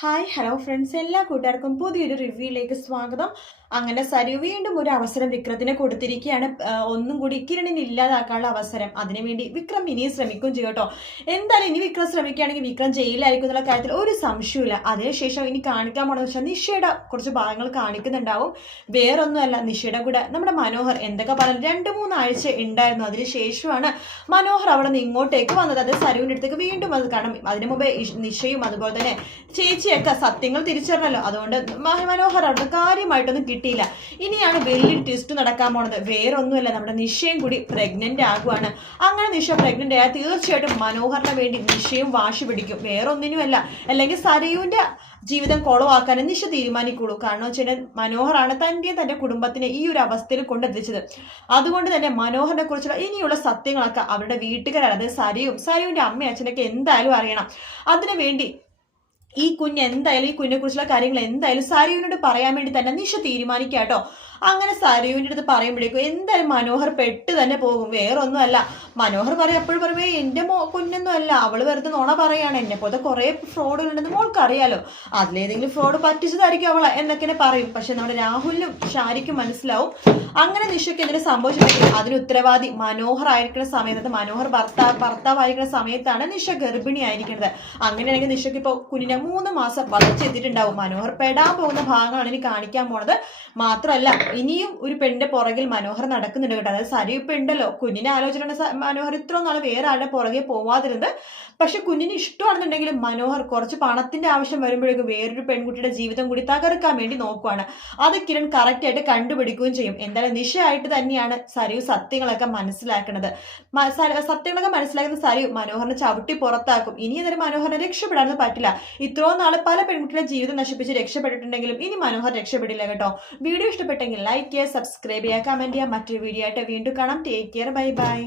Hi hello friends എല്ലാ കൂട്ടുകാർക്കും പുതിയൊരു റിവ്യൂയിലേക്ക് സ്വാഗതം. അങ്ങനെ സരു വീണ്ടും ഒരു അവസരം വിക്രത്തിന് കൊടുത്തിരിക്കുകയാണ്. ഒന്നും കൂടി കിരണിനെ ഇല്ലാതാക്കാനുള്ള അവസരം. അതിനുവേണ്ടി വിക്രം ഇനിയും ശ്രമിക്കും ചെയ്യും കേട്ടോ. എന്തായാലും ഇനി വിക്രം ശ്രമിക്കുകയാണെങ്കിൽ വിക്രം ജയിലിലായിരിക്കും എന്നുള്ള കാര്യത്തിൽ ഒരു സംശയമില്ല അതിനുശേഷം ഇനി കാണിക്കാൻ പോണെന്ന് വെച്ചാൽ നിഷയുടെ കുറച്ച് ഭാഗങ്ങൾ കാണിക്കുന്നുണ്ടാവും. വേറൊന്നുമല്ല നിഷയുടെ കൂടെ നമ്മുടെ മനോഹർ എന്തൊക്കെ പറഞ്ഞു? രണ്ട് മൂന്നാഴ്ച ഉണ്ടായിരുന്നു. അതിനുശേഷമാണ് മനോഹർ അവിടെ നിന്ന് ഇങ്ങോട്ടേക്ക് വന്നത്. അത് സരുവിന്റെ അടുത്തേക്ക് വീണ്ടും അത് കാരണം അതിനു മുമ്പേ നിഷയും അതുപോലെ തന്നെ ചേച്ചിയൊക്കെ സത്യങ്ങൾ തിരിച്ചറിഞ്ഞല്ലോ. അതുകൊണ്ട് മനോഹരമായിട്ട് കാര്യമായിട്ടൊന്നും കിട്ടിയില്ല. ഇനിയാണ് വലിയ ട്വിസ്റ്റ് നടക്കാൻ പോണത്. വേറൊന്നുമല്ല നമ്മുടെ നിഷയും കൂടി പ്രഗ്നന്റ് ആകുവാണ്. അങ്ങനെ നിഷ പ്രഗ്നന്റ് ആയാൽ തീർച്ചയായിട്ടും മനോഹറിന് വേണ്ടി നിഷയും വാശി പിടിക്കും. വേറൊന്നിനുമല്ല. അല്ലെങ്കിൽ സരയുവിന്റെ ജീവിതം കുളവാക്കാൻ നിഷ തീരുമാനിക്കുള്ളൂ. കാരണം വെച്ചാൽ മനോഹറാണ് തന്റെ തന്റെ കുടുംബത്തിനെ ഈ ഒരു അവസ്ഥയിൽ കൊണ്ടെത്തിച്ചത്. അതുകൊണ്ട് തന്നെ മനോഹറിനെ കുറിച്ചുള്ള ഇനിയുള്ള സത്യങ്ങളൊക്കെ അവരുടെ വീട്ടുകാരാണ്. സരയും സരയുവിന്റെ അമ്മയും അച്ഛനൊക്കെ എന്തായാലും അറിയണം. അതിനു വേണ്ടി ഈ കുഞ്ഞ് എന്തായാലും ഈ കുഞ്ഞിനെ കുറിച്ചുള്ള കാര്യങ്ങൾ എന്തായാലും സരയുവിനോട് പറയാൻ വേണ്ടി തന്നെ നിഷ തീരുമാനിക്കുക കേട്ടോ അങ്ങനെ സരയുവിന്റെ അടുത്ത് പറയുമ്പോഴേക്കും എന്തായാലും മനോഹർ പെട്ട് തന്നെ പോകും. വേറൊന്നുമല്ല. മനോഹർ പറയും എപ്പോഴും പറയുമ്പോൾ എന്റെ മോ കുഞ്ഞൊന്നും അല്ല അവൾ വെറുതെ നോണ പറയാണ്. എന്നെ പോലത്തെ കുറേ ഫ്രോഡുകളുണ്ടെന്ന് മോൾക്ക് അറിയാലോ അതിലേതെങ്കിലും ഫ്രോഡ് പറ്റിച്ചതായിരിക്കും അവളെ എന്നൊക്കെ പറയും. പക്ഷെ നമ്മുടെ രാഹുലിനും ഷാരിക്കും മനസ്സിലാവും. അങ്ങനെ നിഷയ്ക്ക് എന്തിനു സംഭവിച്ചിട്ടുണ്ടെങ്കിൽ അതിന് ഉത്തരവാദി മനോഹർ ആയിരിക്കുന്ന സമയത്ത് മനോഹർ ഭർത്താവ് ഭർത്താവായിരിക്കുന്ന സമയത്താണ് നിഷ ഗർഭിണി ആയിരിക്കുന്നത് അങ്ങനെയാണെങ്കിൽ നിഷയ്ക്ക് ഇപ്പോൾ കുഞ്ഞിനെ മൂന്ന് മാസം വളർച്ചെത്തിയിട്ടുണ്ടാവും മനോഹർ. പെടാൻ പോകുന്ന ഭാഗമാണ് ഇനി കാണിക്കാൻ പോണത്. മാത്രമല്ല ഇനിയും ഒരു പെണ്ണിന്റെ പുറകിൽ മനോഹർ നടക്കുന്നുണ്ട് കേട്ടോ. അതായത് സരി ഇപ്പൊ ഉണ്ടല്ലോ. കുഞ്ഞിനെ ആലോചന മനോഹർ ഇത്ര നാൾ വേറെ ആളുടെ പുറകെ പോവാതിരുന്നത്. പക്ഷെ കുഞ്ഞിന് ഇഷ്ടമാണെന്നുണ്ടെങ്കിൽ മനോഹർ കുറച്ച് പണത്തിന്റെ ആവശ്യം വരുമ്പോഴേക്കും വേറൊരു പെൺകുട്ടിയുടെ ജീവിതം കൂടി തകർക്കാൻ വേണ്ടി നോക്കുവാണ്. അത് കിരൺ കറക്റ്റ് ആയിട്ട് കണ്ടുപിടിക്കുകയും ചെയ്യും. എന്തായാലും നിശയായിട്ട് തന്നെയാണ് സരിയു സത്യങ്ങളൊക്കെ മനസ്സിലാക്കുന്നത് സത്യങ്ങളൊക്കെ മനസ്സിലാക്കുന്ന സരിയു മനോഹറിനെ ചവിട്ടി പുറത്താക്കും. ഇനി അതൊരു മനോഹറിനെ രക്ഷപ്പെടാനൊന്നും പറ്റില്ല. ഇത്രയും നാളെ പല പെൺകുട്ടികളുടെ ജീവിതം നശിപ്പിച്ച് രക്ഷപ്പെട്ടിട്ടുണ്ടെങ്കിലും ഇനി മനോഹർ രക്ഷപ്പെടില്ല കേട്ടോ. വീഡിയോ ഇഷ്ടപ്പെട്ടെങ്കിൽ ലൈക്ക് ചെയ്യുക സബ്സ്ക്രൈബ് ചെയ്യുക കമന്റ് ചെയ്യുക. മറ്റൊരു വീഡിയോ ആയിട്ട് വീണ്ടും കാണാം. Take care bye bye